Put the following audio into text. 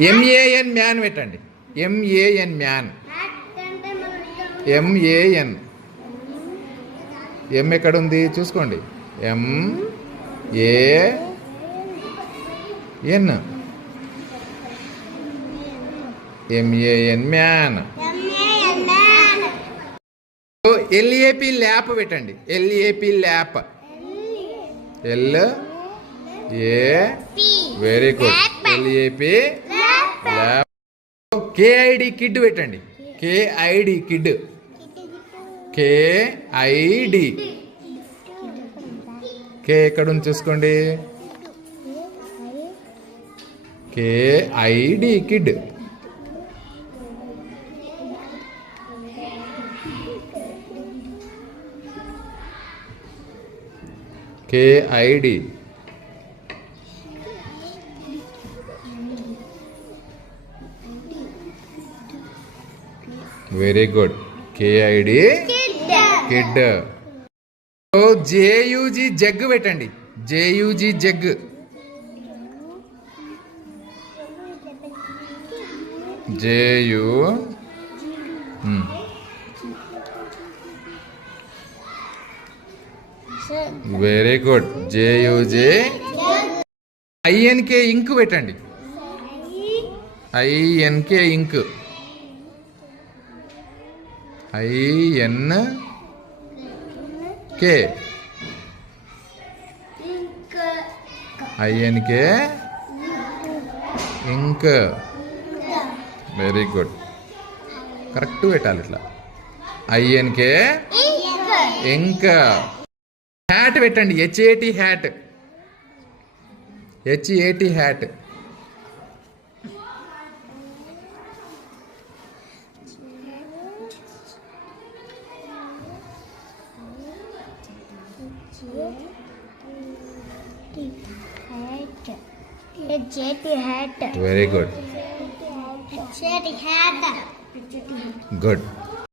MAN man పెట్టండి. M A N man. M A N. M ఎక్కడుంది చూసుకోండి. M A N. M A N man. L A P lap పెట్టండి. L A P lap. L A very good. L A P lap. K I D kid పెట్టండి. K I D kid. K I D. K ఎక్కడుంది చూసుకోండి. K I D kid. K I D. Very good. K I D kid. J U G jug పెట్టండి. J U G jug. J U very good. J U J. I N K ink పెట్టండి. I N K ink. I N K. I N K ink. Very good. Correct పెట్టాలి ఇట్లా. I N K ink. Hat పెట్టండి. H A T hat. H A T hat. Very good. Good.